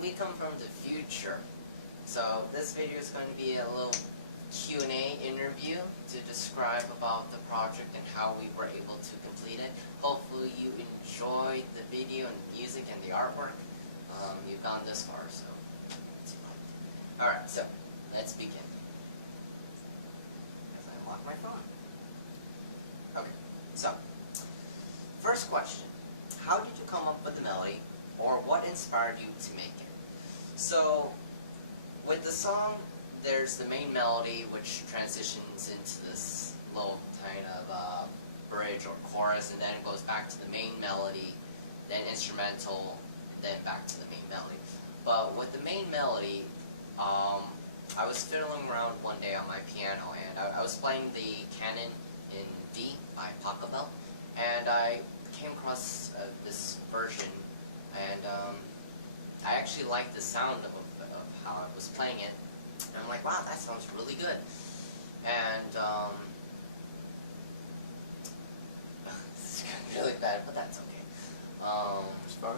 we come from the future. So this video is going to be a little Q&A interview to describe about the project and how we were able to complete it. Hopefully you enjoyed the video and the music and the artwork. You've gone this far, so alright, so let's begin. As I unlock my phone. Okay, so first question. How did you come up with the melody, or what inspired you to make it? So with the song, there's the main melody, which transitions into this little kind of bridge or chorus, and then it goes back to the main melody, then instrumental, then back to the main melody. But with the main melody, I was fiddling around one day on my piano, and I was playing the Canon in D by Pachelbel, and I came across this version, and I actually liked the sound of how I was playing it. And I'm like, wow, that sounds really good. And this is really bad, but that's okay. It's fine.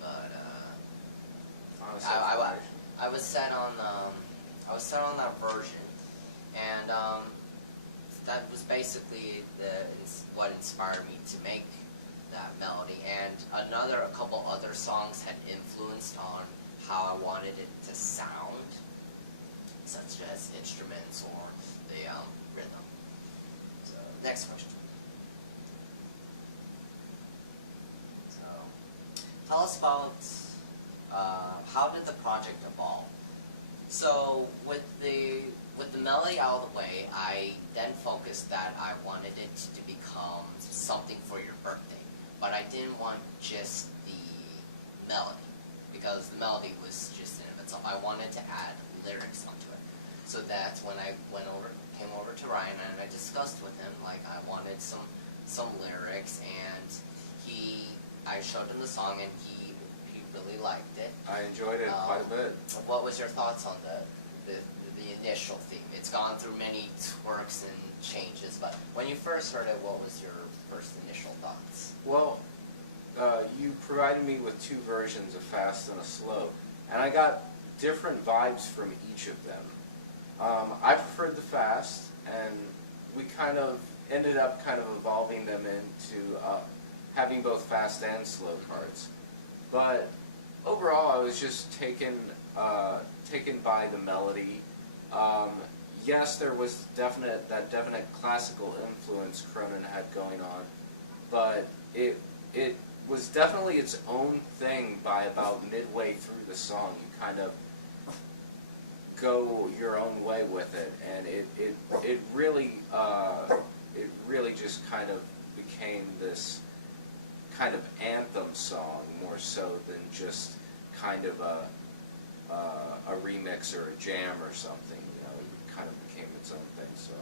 But I was set on that version, and that was basically what inspired me to make that melody. And a couple other songs had influenced on how I wanted it to sound, such as instruments or the rhythm. So, next question. So, tell us about how did the project evolve? So, with the melody out of the way, I then focused that I wanted it to become something for your birthday, but I didn't want just the melody, because the melody was just in of itself. I wanted to add lyrics onto it. So that's when I came over to Ryan, and I discussed with him, like, I wanted some lyrics, and I showed him the song, and he really liked it. I enjoyed it quite a bit. What was your thoughts on the initial theme? It's gone through many twerks and changes, but when you first heard it, what was your first initial thoughts? Well, you provided me with two versions, a fast and a slow, and I got different vibes from each of them. I preferred the fast, and we kind of ended up evolving them into having both fast and slow parts. But overall, I was just taken by the melody. Yes, there was that definite classical influence Cronin had going on, but it was definitely its own thing by about midway through the song. You kind of go your own way with it, and it really just kind of became this kind of anthem song, more so than just kind of a remix or a jam or something. You know, it kind of became its own thing. So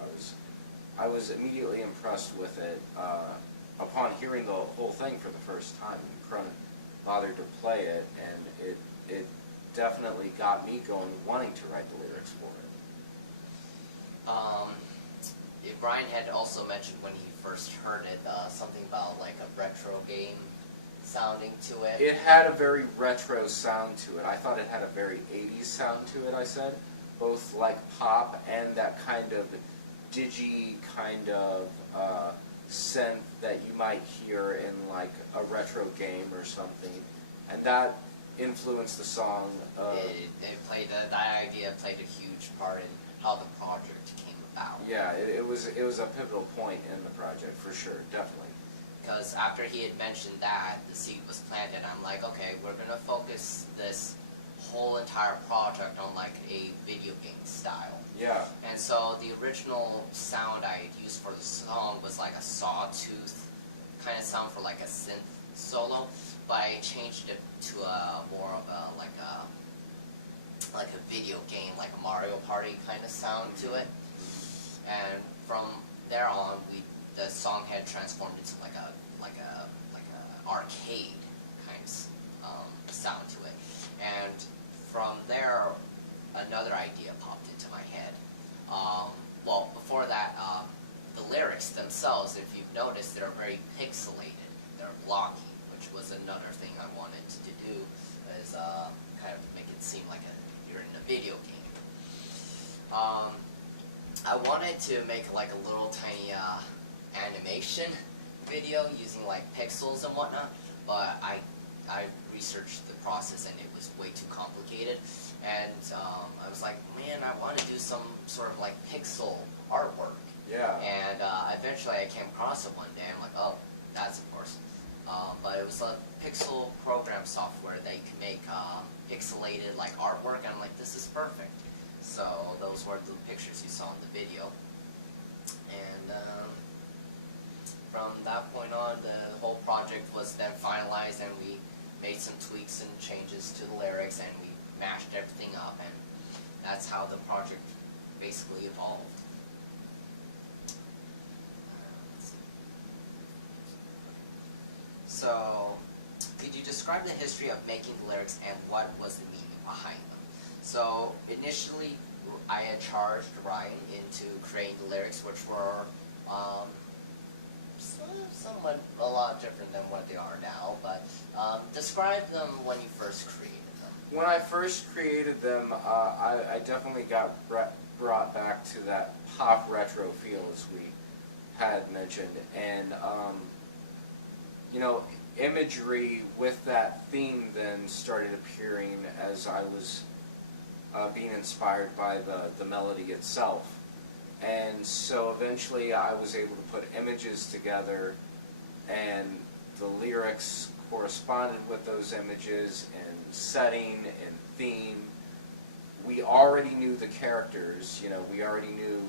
I was immediately impressed with it upon hearing the whole thing for the first time. Cronin bothered to play it, and it definitely got me going, wanting to write the lyrics for it. Brian had also mentioned when he first heard it, something about like a retro game sounding to it. It had a very retro sound to it. I thought it had a very 80s sound to it, I said. Both like pop and that kind of digi kind of synth that you might hear in like a retro game or something. And that influenced the song. That idea played a huge part in how the project came about. Yeah, it was a pivotal point in the project, for sure, definitely. Because after he had mentioned that, the seed was planted. I'm like, okay, we're going to focus this whole entire project on like a video game style. Yeah. And so the original sound I had used for the song was like a sawtooth kind of sound for like a synth solo, but I changed it to a more of a like a video game, like a Mario Party kind of sound to it. And from there on, the song had transformed into like a arcade kind of sound to it. And from there, another idea popped into my head. Well, before that, the lyrics themselves, if you've noticed, they're very pixelated. They're blocky, which was another thing I wanted to do, is kind I wanted to make like a little tiny animation video using like pixels and whatnot, but I researched the process and it was way too complicated, and I was like, man, I want to do some sort of like pixel artwork. Yeah. And eventually I came across it one day. I'm like, oh, that's of course. But it was a pixel program software that you can make pixelated like artwork, and I'm like, this is perfect. So those were the pictures you saw in the video. And from that point on, the whole project was then finalized, and we made some tweaks and changes to the lyrics, and we mashed everything up, and that's how the project basically evolved. So, could you describe the history of making the lyrics and what was the meaning behind them? So, initially, I had charged Ryan into creating the lyrics, which were somewhat a lot different than what they are now, but describe them when you first created them. When I first created them, I definitely got brought back to that pop retro feel, as we had mentioned, and you know, imagery with that theme then started appearing as I was being inspired by the melody itself. And so eventually I was able to put images together, and the lyrics corresponded with those images in setting and theme. We already knew the characters, you know, we already knew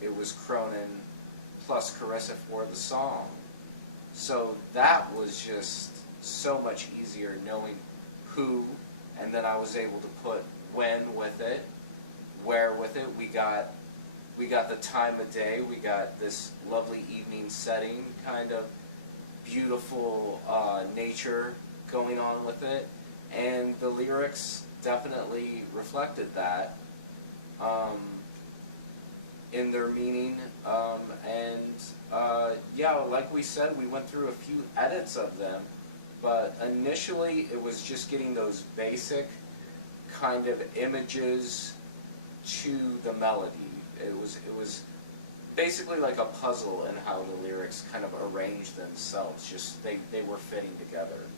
it was Cronin plus Karissa for the song. So that was just so much easier, knowing who, and then I was able to put when with it, where with it. We got the time of day, we got this lovely evening setting, kind of beautiful nature going on with it, and the lyrics definitely reflected that in their meaning, yeah, like we said, we went through a few edits of them, but initially it was just getting those basic kind of images to the melody. It was basically like a puzzle in how the lyrics kind of arranged themselves, just they were fitting together.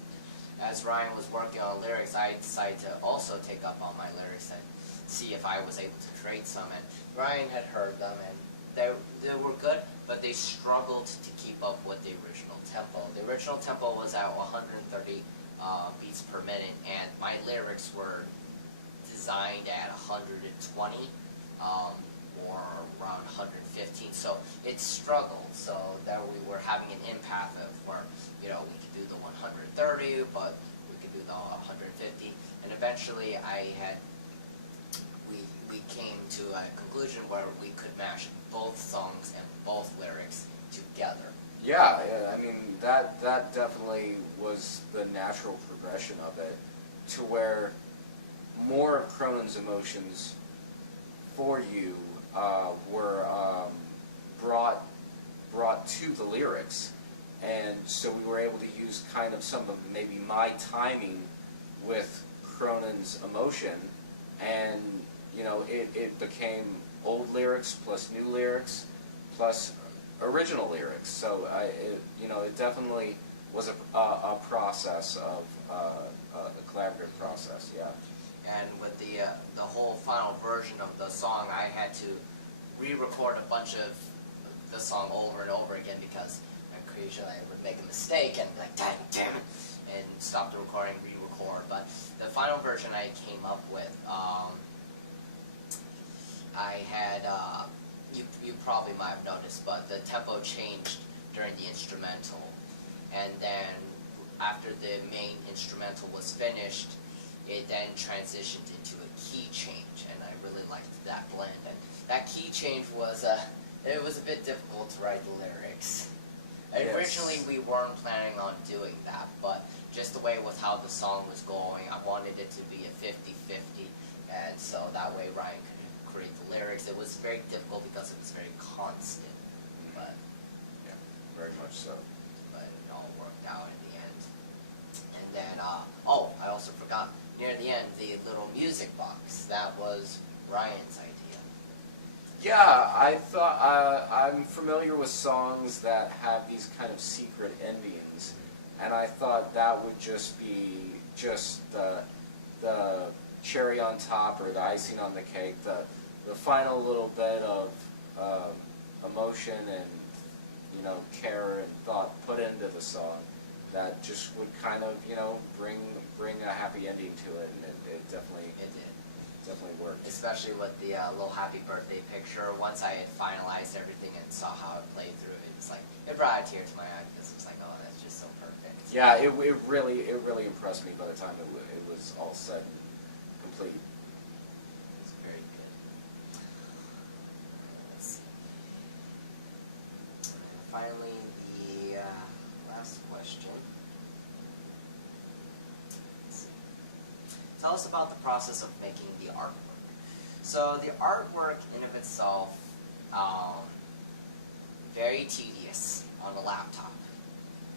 As Ryan was working on lyrics, I decided to also take up on my lyrics and see if I was able to create some, and Ryan had heard them, and they were good, but they struggled to keep up with the original tempo. The original tempo was at 130 beats per minute, and my lyrics were designed at 120 or around 115, so it struggled. So there we were having an impasse of where, you know, we could do the 130, but we could do the 150, and eventually we came to a conclusion where we could mash both songs and both lyrics together. Yeah, I mean, that definitely was the natural progression of it, to where more of Cronin's emotions for you were brought to the lyrics, and so we were able to use kind of some of maybe my timing with Cronin's emotion, and you know, it became old lyrics plus new lyrics plus original lyrics. So it definitely was a process of a collaborative process. Yeah. And with the whole final version of the song, I had to re-record a bunch of the song over and over again, because occasionally I would make a mistake and be like, damn it, and stop the recording, re-record. But the final version I came up with, I had, you probably might have noticed, but the tempo changed during the instrumental. And then after the main instrumental was finished, it then transitioned into a key change, and I really liked that blend. And that key change was it was a bit difficult to write the lyrics. Yes. Originally, we weren't planning on doing that, but just the way with how the song was going, I wanted it to be a 50-50, and so that way Ryan could create the lyrics. It was very difficult because it was very constant, but yeah, very much so. But it all worked out in the end. And then, I also forgot, near the end, the little music box. That was Ryan's idea. Yeah, I thought I'm familiar with songs that have these kind of secret endings, and I thought that would just be just the cherry on top or the icing on the cake, the final little bit of emotion and care and thought put into the song that just would kind of bring a happy ending to it, and it definitely worked. Especially with the little happy birthday picture. Once I had finalized everything and saw how it played through, it's like it brought a tear to my eye because it was like, oh, that's just so perfect. Yeah, it really impressed me by the time it was all said and complete. It was very good. Let's see. Finally, the last question. Let's see. Tell us about the process of making the artwork. So the artwork in of itself, very tedious on the laptop.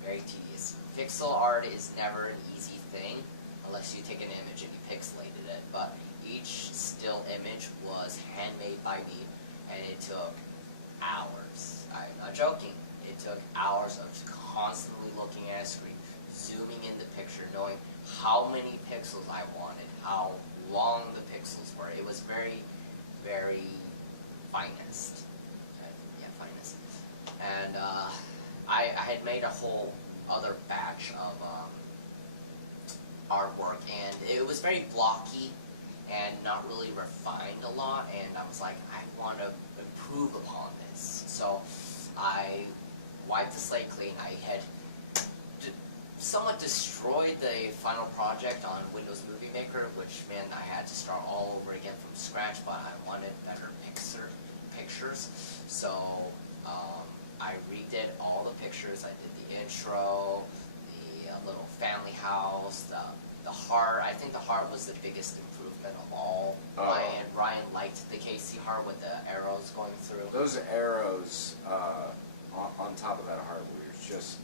Very tedious. Pixel art is never an easy thing unless you take an image and you pixelated it. But each still image was handmade by me, and it took hours. I'm not joking. It took hours of constantly looking at a screen, zooming in the picture, knowing how many pixels I wanted, how long the pixels were. It was very, very finest. Yeah, finest. And I had made a whole other batch of artwork, and it was very blocky and not really refined a lot, and I was like, I want to improve upon this. So I wiped the slate clean. I had somewhat destroyed the final project on Windows Movie Maker, which meant I had to start all over again from scratch, but I wanted better pictures. So I redid all the pictures. I did the intro, the little family house, the heart. I think the heart was the biggest improvement of all. Ryan liked the KC heart with the arrows going through. Those arrows on top of that heart were just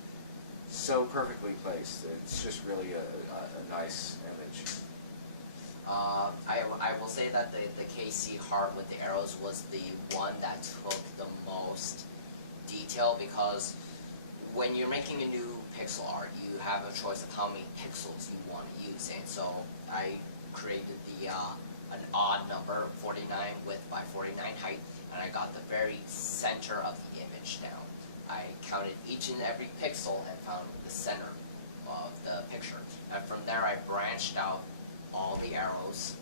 so perfectly placed. It's just really a nice image. I will say that the KC heart with the arrows was the one that took the most detail, because when you're making a new pixel art, you have a choice of how many pixels you want to use, and so I created an odd number, 49 width by 49 height, and I got the very center of the image down. I counted each and every pixel and found the center of the picture, and from there I branched out all the arrows,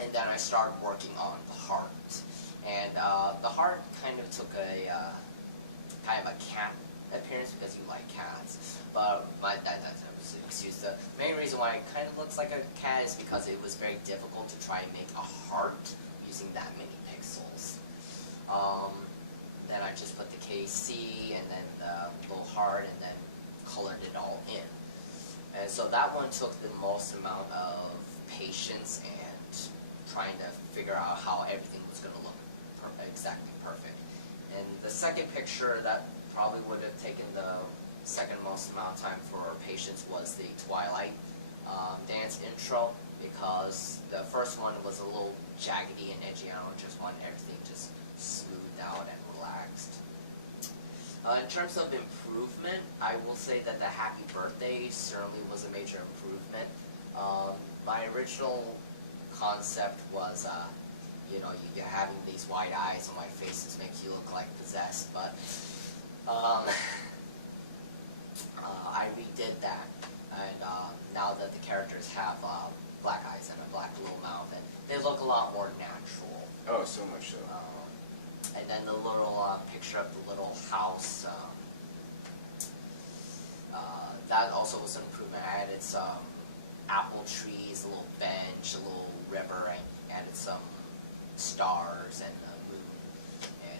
and then I started working on the heart. And the heart kind of took a cat appearance because you like cats, but that was an excuse. The main reason why it kind of looks like a cat is because it was very difficult to try and make a heart using that many pixels. Then I just put the KC and then the little heart and then colored it all in. And so that one took the most amount of patience and trying to figure out how everything was going to look exactly perfect. And the second picture that probably would have taken the second most amount of time for patience was the Twilight Dance intro, because the first one was a little jaggedy and edgy. I don't just want everything just smoothed out and relaxed. In terms of improvement, I will say that the Happy Birthday certainly was a major improvement. My original concept was, you're having these wide eyes on my face, this makes you look like possessed, but I redid that, and now that the characters have black eyes and a black little mouth, and they look a lot more natural. Oh, so much so. And then the little picture of the little house, that also was an improvement. I added some apple trees, a little bench, a little river, and added some stars and a moon. And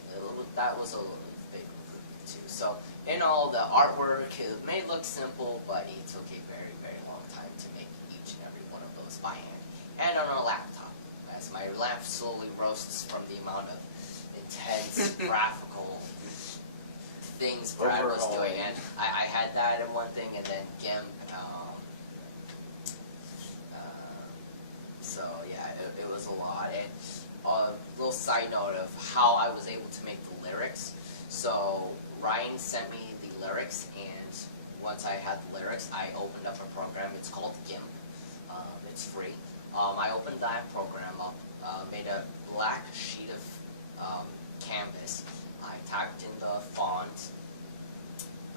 that was a little big improvement too. So in all, the artwork, it may look simple, but it took a very, very long time to make each and every one of those by hand. And on a laptop, as my lamp slowly roasts from the amount of intense graphical things Brad was doing, and I had that in one thing, and then GIMP. So yeah, it was a lot. And little side note of how I was able to make the lyrics. So Ryan sent me the lyrics, and once I had the lyrics, I opened up a program. It's called GIMP. It's free. I opened that program up, made a black sheet of canvas. I typed in the font.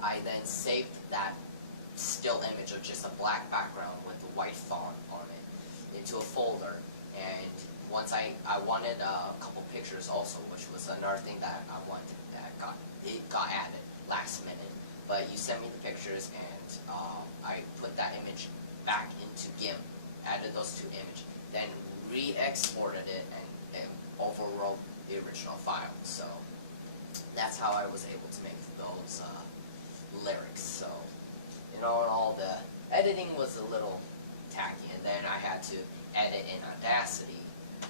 I then saved that still image of just a black background with the white font on it into a folder. And once I wanted a couple pictures also, which was another thing that I wanted that got added last minute. But you sent me the pictures, and I put that image back into GIMP, added those two images, then re-exported it and overwrote the original file. So that's how I was able to make those lyrics. So, you know, all the editing was a little tacky, and then I had to edit in Audacity,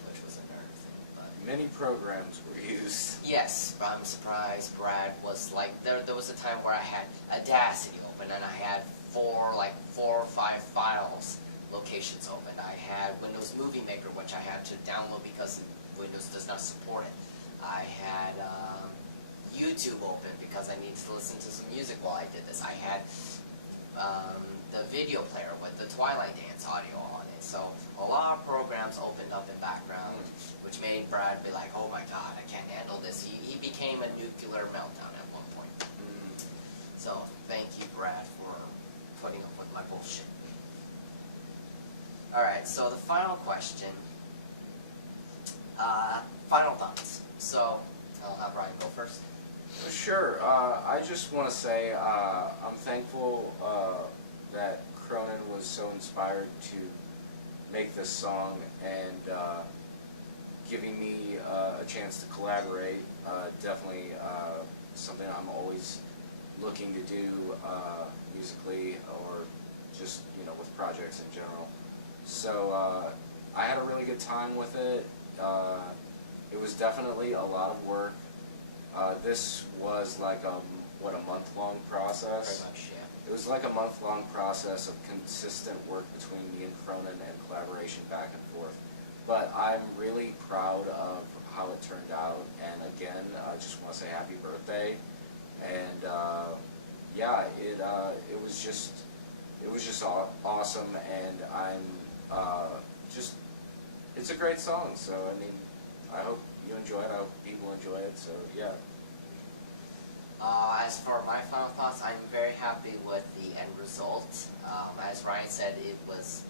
which was another thing. But Many programs were used. yes, I'm surprised Brad was like, there was a time where I had Audacity open, and I had four or five files locations open. I had Windows Movie Maker, which I had to download because Windows does not support it. I had YouTube open because I needed to listen to some music while I did this. I had the video player with the Twilight Dance audio on it. So a lot of programs opened up in background, which made Brad be like, oh my god, I can't handle this. He became a nuclear meltdown at one point. So thank you, Brad, for putting up with my bullshit. Alright, so the final question. Final thoughts. So I'll have Ryan go first. Sure. I just want to say I'm thankful that Cronin was so inspired to make this song, and giving me a chance to collaborate. Definitely something I'm always looking to do musically, or just, you know, with projects in general. So I had a really good time with it. It was definitely a lot of work. This was like a month-long process. Pretty much, yeah. It was like a month-long process of consistent work between me and Cronin and collaboration back and forth. But I'm really proud of how it turned out. And again, I just want to say happy birthday. And yeah, it was just awesome. And I'm just, it's a great song. So I mean, I hope you enjoy it. I hope people enjoy it. So yeah. As for my final thoughts, I'm very happy with the end result. As Ryan said, it was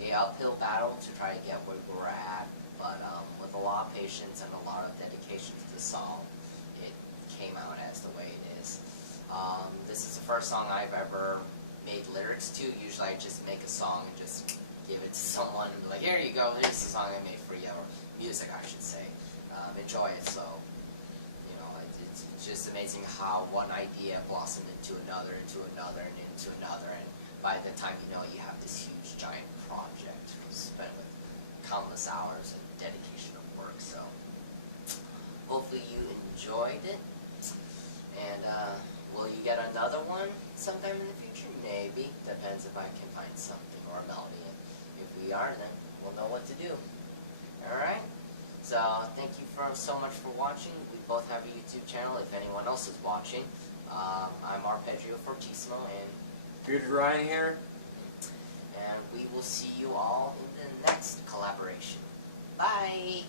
an uphill battle to try to get where we're at, but with a lot of patience and a lot of dedication to the song, it came out as the way it is. This is the first song I've ever made lyrics to. Usually I just make a song and just give it to someone and be like, here you go, here's the song I made for you, or music I should say. Enjoy it. So, you know, it's just amazing how one idea blossomed into another, and into another, and by the time you know it, you have this huge giant project spent with countless hours of dedication of work. So hopefully you enjoyed it, and will you get another one sometime in the future? Maybe. Depends if I can find something or a melody, and if we are, then we'll know what to do. Alright? So thank you so much for watching. We both have a YouTube channel if anyone else is watching. I'm Arpeggio Fortissimo, and Bearded Ryan here. we will see you all in the next collaboration. Bye!